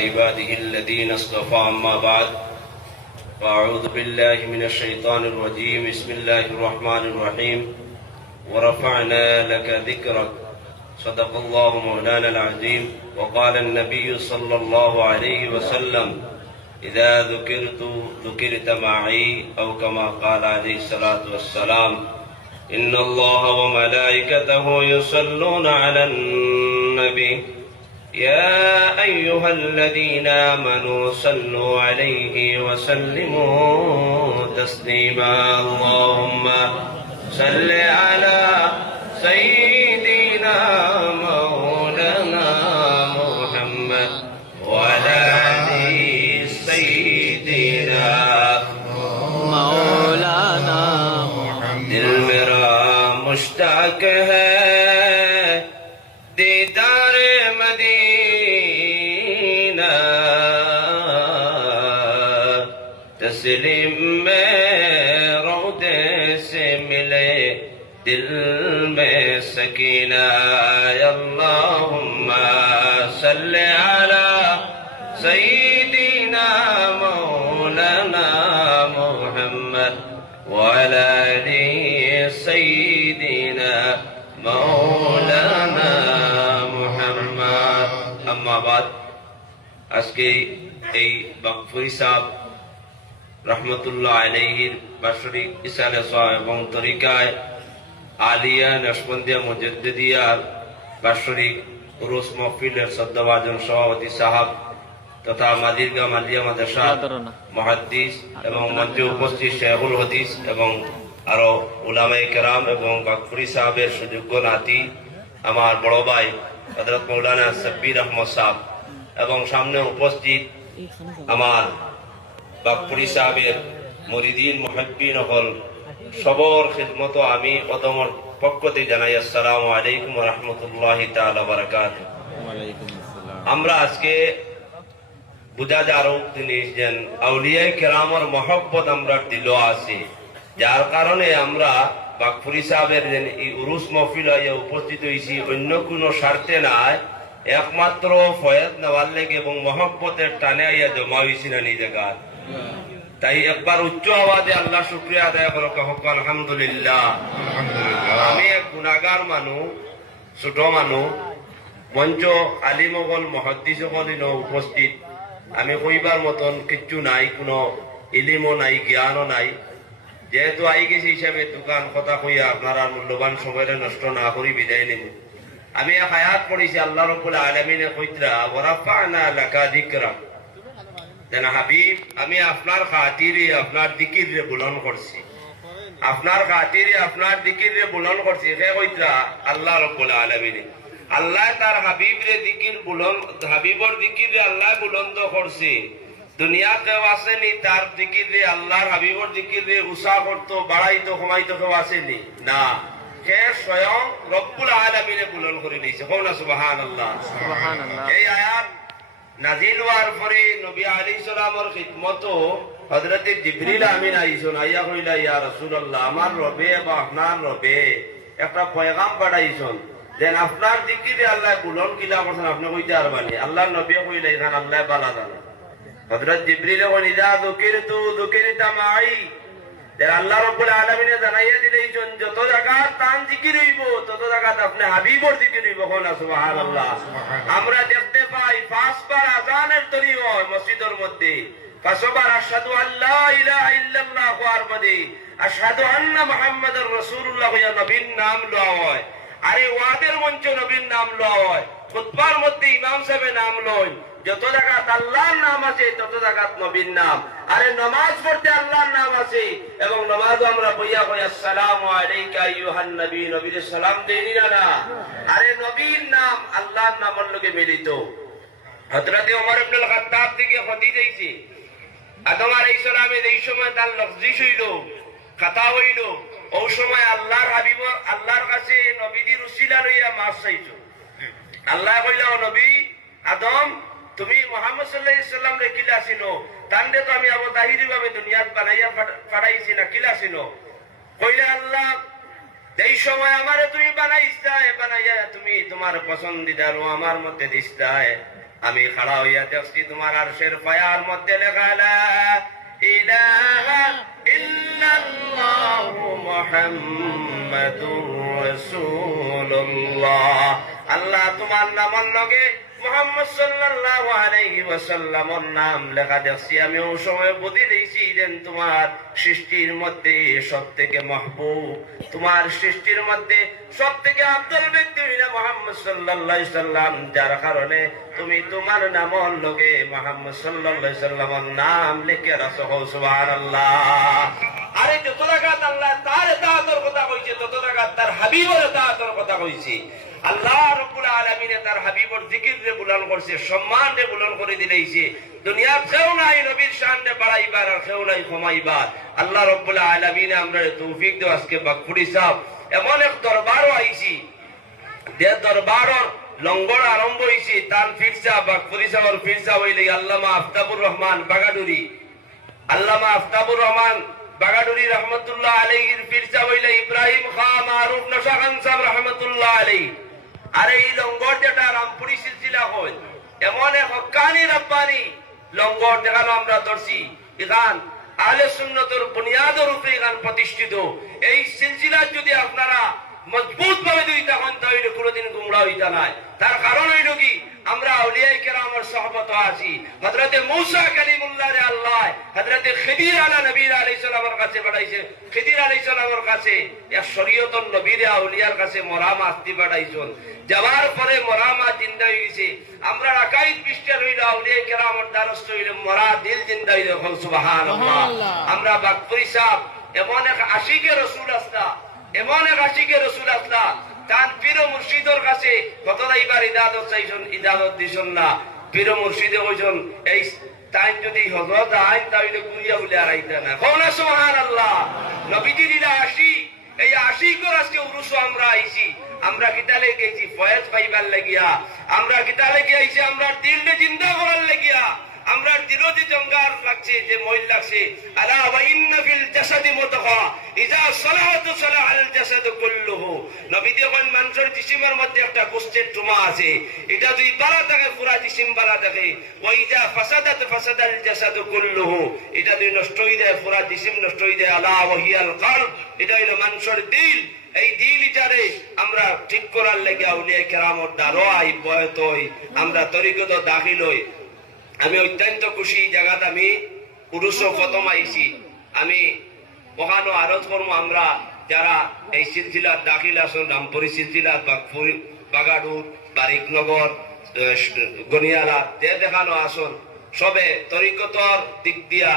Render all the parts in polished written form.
عباده الذين اصطفى أما بعد فأعوذ بالله من الشيطان الرجيم بسم الله الرحمن الرحيم ورفعنا لك ذكرك صدق الله مولانا العظيم وقال النبي صلى الله عليه وسلم إذا ذكرت معي أو كما قال عليه الصلاة والسلام إن الله وملائكته يصلون على النبي يا أيها الذين آمنوا صلوا عليه وسلموا تسليما اللهم صل على سيدنا مولانا محمد وعلى آل سيدنا مولانا محمد दिल मेरा मुश्ताक है दीदार मदीना तस्लीम में रोदे से मिले दिल में सकीना अल्लाहुम्मा सल्ले अला सय्यिदिना मौलाना मुहम्मद وعلى آل سيدنا مولانا محمد أما بعد আজকে এই বাকফুরি সাহেব রহমতুল্লাহ আলাইহির বাৎসরিক ইসালে সাহেব এবং তরিকায় আলিয়া নশবন্দিয়া মুজাদ্দিদিয়ার বাৎসরিক উরুস মাহফিলের শ্রদ্ধাভাজন সভাপতি সাহেব তথা মাদিরগাঁ মালিয়া মাদ্রাসা মুহাদ্দিস এবং মঞ্চে উপস্থিত শেখুল হাদিস এবং আরো উলামায়ে কেরাম এবং বাকফুরি সাহেবের সুযোগ্য নাতি আমার বড় ভাই হযরত মাওলানা সাব্বির আহমদ সাহেব এবং সামনে উপস্থিত আমার বাকফুরি সাহেবের মুরিদিন মুহিব্বিন হল সবর খিদমত আমি অদমর পক্ষতে জানাই আসসালামু আলাইকুম ওয়া রাহমাতুল্লাহি তাআলা ওয়া বারাকাতুহু। আমরা আজকে বুঝা যার জিনিস যেন আউলিয়ায়ে কেরামের মহব্বত আমরা দিল আছে, যার কারণে আমরা বাকফুরি সাহেবের যেন এই উরুস মাহফিল উপস্থিত হয়েছি অন্য কোনো স্বার্থে নাই, একমাত্র ফয়েজ নেওয়ার লেগে এবং মহব্বতের টানে আইয়া জমা হয়েছি না নিজ জায়গায়। তাই একবার উচ্চ আওয়াজে আল্লাহ শুকরিয়া আদায় করো, হোক আলহামদুলিল্লাহ। আমি এক গুনাহগার মানুষ, ছোট মানুষ, মঞ্চ আলিমগল মহাদ্দিসকল উপস্থিত, আমি কইবার মতন কিচ্ছু নাই, কোনো ইলিমও নাই, জ্ঞানও নাই। যেহেতু আই গেছি হিসাবে দোকান কথা কইয়া আপনারা মূল্যবান সময়টা নষ্ট না করি বিদায় নিব। আমি এক আয়াত পড়েছি, আল্লাহ রাব্বুল আলামিনে কইতরা ওয়ারাফা'না লাকা যিকরাক, যেন হাবিব আমি আপনার খাতিরে আপনার জিকিরে বুলন্দ করছি, আপনার খাতিরে আপনার জিকিরে বুলন্দ করছি। সে কইতরা আল্লাহ রাব্বুল আলামিনে, আল্লাহ তার হাবিবরে জিকির বুলন্দ, হাবিবর জিকিরে আল্লাহ বুলন্দ করছে। দুনিয়া কেউ আসেনি তার জিকিরে, আল্লাহর হাবিবর জিকিরে উষা করতো, বাড়াইতো, কমাইতো, কেউ আসেনি না, সে স্বয়ং রব্বুল আলামিনে বুলন্দ করে নিয়েছে। কোন সুবহানাল্লাহ। এই আয়াত নাজিল হওয়ার পরে নবী আলাইহিস সালামের খিদমত হযরত জিবরিল আমিন আইছেন, আইয়া কইলা ইয়া রাসূলুল্লাহ আমার রবে বা আপনার রবে একটা পয়গাম পাঠাইছেন, যেন আপনার জিকিরে আল্লাহ বুলন্দ কিলা করছেন, আপনি কইতে পারবানি। আল্লাহর নবী কইলা ইখান আল্লাহ বালা জানে। হযরত জিবরিল কইলেন ইযা যুকিরতা মাই, আল্লাহ রাব্বুল আলামিনে জানাইয়া দিলেন যত জায়গা তান জিকির হইব তত জায়গা আপনি হাবিবর জিকির হইব। কোন সুবহানাল্লাহ। আমরা দেখতে পাই 5 বার আযানের তরি হয় মসজিদের মধ্যে, 5 বার আশহাদু আল্লা ইলাহা ইল্লাল্লাহ হওয়ার মধ্যে আশহাদু আন্না মুহাম্মাদুর রাসূলুল্লাহ হইয়া নবীর নাম লওয়া হয়। আরে ওয়াদের মঞ্চ নবীর নাম লওয়া হয়, খুতবার মধ্যে ইমাম সাহেবের নাম লয়, যত জায়গাত আল্লাহর নাম আছে তত জায়গাত নবীর নাম। আরে নামাজ পড়তে আল্লাহর নাম আছে এবং নামাজ আমরা বইয়া কই আসসালামু আলাইকা আইয়ুহান নবী, নবীর সালাম দেইনি না। আরে নবীর নাম আল্লাহর নামের লগে মিলিত। হযরত ওমর ইবনে আল খাত্তাব থেকে হাদিস আইছে, আদম আলাইহিস সালামের এই সময় তার লফজিশ হইল, কথা হইল, ওই সময় আল্লাহর হাবিব আল্লাহর কাছে নবীজির উসিলা লইয়া মাফ চাইছো। আল্লাহ কইলা ও নবী আদম তুমি মুহাম্মদ সাল্লাল্লাহু আলাইহি ওয়াসাল্লাম রে কিলা চিনো, তানরে তো আমি আবু তাহিরি ভাবে দুনিয়াত বানাইয়া পাঠাইছি না, কিলা চিনো? কইলা আল্লাহ এই সময় আমারে তুমি বানাইছা, বানাইয়া তুমি তোমার পছন্দিদার ও আমার মধ্যে দিস্তায়, আমি খাড়া হইয়া দেখছি তোমার আরশের পায়ার মধ্যে লেখা লা ইলাহা ইল্লাল্লাহু মুহাম্মাদুর রাসূলুল্লাহ। আল্লাহ তোমার নামের লগে মুহাম্মদ সাল্লাল্লাহু আলাইহি ওয়াসাল্লামের নাম লেখা দেখছি। আমি ওই সময় বুঝি দিয়েছি যেন তোমার সৃষ্টির মধ্যে সব থেকে মাহবুব, তোমার সৃষ্টির মধ্যে সব থেকে আফদল ব্যক্তি হইল মুহাম্মদ সাল্লাল্লাহু আলাইহি সাল্লাম, যার কারণে তুমি তোমার নামের লগে মুহাম্মদ সাল্লাল্লাহু আলাইহি সাল্লামের নাম লিখে রাখো। সুবহানাল্লাহ। আরে যত জায়গাত আল্লাহ তার ইতাআতের কথা কইছে, তত জায়গাত তার হাবিবের ইতাআতের কথা কইছে। আল্লাহ রাব্বুল আলামিন তার হাবিবর জিকির রে বুলন্দ করছে, সম্মান রে বুলন্দ করে দিলেইছে। দুনিয়ার কেউ নাই নবীর শান রে বাড়াইবার, আর কেউ নাই কমাইবার। আল্লাহ রাব্বুল আলামিন আমরা তৌফিক দাও। আজকে বাকফুরি সাহেব এমন এক দরবারও আইছি, যে দরবারর লঙ্গর আরম্ভ হয়েছে। তার পীর সাহেব বাকফুরি সাহেবের পীর সাহেব হইলে আল্লামা আফতাবুর রহমান বাগাডুরি, আল্লামা আফতাবুর রহমান বাগাডুরি রহমতুল্লাহ আলাইহির পীর সাহেব হইলে ইব্রাহিম খান মারুফ নশা খান সাহেব রহমতুল্লাহ আলাইহি। আর এই লঙ্গর যেটা রামপুরি সিলসিলা হয়, এমন এক হক্কানি রব্বানি লঙ্গর দেখানো আমরা ধরছি। এখান আহলে সুন্নতের বুনিয়াদের উপরে এখান প্রতিষ্ঠিত। এই সিলসিলা যদি আপনারা মজবুত ভাবে দুই তখন তাহলে কোনোদিন গুমরা হইতা নাই। তার কারণ হইল কি, আমরা আউলিয়ায়ে কেরামের সহবত আছি। হযরতে মূসা কালিমুল্লাহ রে আল্লাহ হযরতে খিদির আলা নবী আলাইহিস সালামের কাছে পাঠাইছে। খিদির আলাইহিস সালামের কাছে এক শরীয়তর নবীর আউলিয়ার কাছে মরা মাছ দি পাঠাইছেন। যাওয়ার পরে মরা মাছ জিন্দা হয়ে গেছে। আমরা আকাইদ পৃষ্ঠে রইল আউলিয়ায়ে কেরামের দ্বারস্থ হইলে মরা দিল জিন্দা হইল। সুবহানাল্লাহ। আমরা বাকফুরি সাহেব এমন এক আশিকে রাসূল আসলা, এমন এক আশিকে রাসূল আসলা, তার পীর মুর্শিদের কাছে কতটা এবার ইদাদত চাইছেন, ইদাদত দিছেন না। পীর মুর্শিদে কইছেন এই তাই যদি হযরত আইন তাইলে গুরিয়া বলে আর আইতা না। কোন সুবহানাল্লাহ। নবীজির ইলা আশিক, এই আশিকর আজকে উরুস আমরা আইছি। আমরা কিতালে গেছি ফয়েজ পাইবার লাগিয়া, আমরা কিতালে গিয়েছি আমরা দিলকে জিন্দা করার লাগিয়া। আমরা দিলতে জঙ্গার লাগছে, যে মইল লাগছে। আলা ওয়া ইন্না ফিল জাসাদি মুদগা ইযা সালাহাত সালাহাল জাসাদু কুল্লুহু। নবী দেওয়ান মানুষের জিসিমের মধ্যে একটা গোশতের টুমা আছে, এটা যদি বালা থাকে পুরা জিসিম বালা থাকে। ওয়া ইযা ফাসাদাত ফাসাদাল জাসাদু কুল্লুহু, এটা যদি নষ্ট হয়ে যায় পুরা জিসিম নষ্ট হয়ে যায়। আলা ওয়া হিয়াল কলব, এটা হলো মানুষের দিল। এই দিল ইটারে আমরা ঠিক করার লাগে আউলিয়া কেরামত দ্বারা আই বয়ত হই, আমরা তরিকত দাখিল হই। আমি অত্যন্ত খুশি জায়গাত আমি পুরুষ প্রথম আইছি। আমি ওখানে আরজ করবো আমরা যারা এই সিলসিলার দাখিল আসুন, রামপুরি সিলসিলা, বাগাডুর, বারিকনগর, গনিয়ালা যে দেখানো আসুন, সবে তরিকতর দিক দিয়া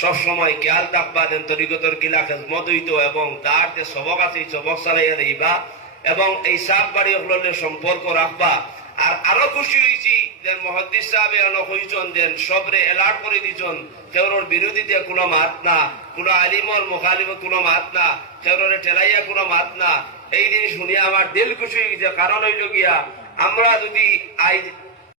সব সময় খেয়াল রাখবা। দেন তরিকতর কিলা খেজমত হইতো এবং তার যে সবক আছে সবক চালাইয়া দিবা এবং এই সাত বাড়ি হলের সম্পর্ক রাখবা। আর আরো খুশি হয়েছি যে মুহাদ্দিস সাহেব কইছেন যে সবরে এলার্ট করে দিচ্ছেন, কেউর বিরোধীতে কোনো মাত না, কোনো আলিমর মুখালিফ কোনো মাত না, কেউরে ঠেলাইয়া কোনো মাত না। এই জিনিস শুনিয়া আমার দিল খুশি হয়ে গেছে। কারণ হইল গিয়া আমরা যদি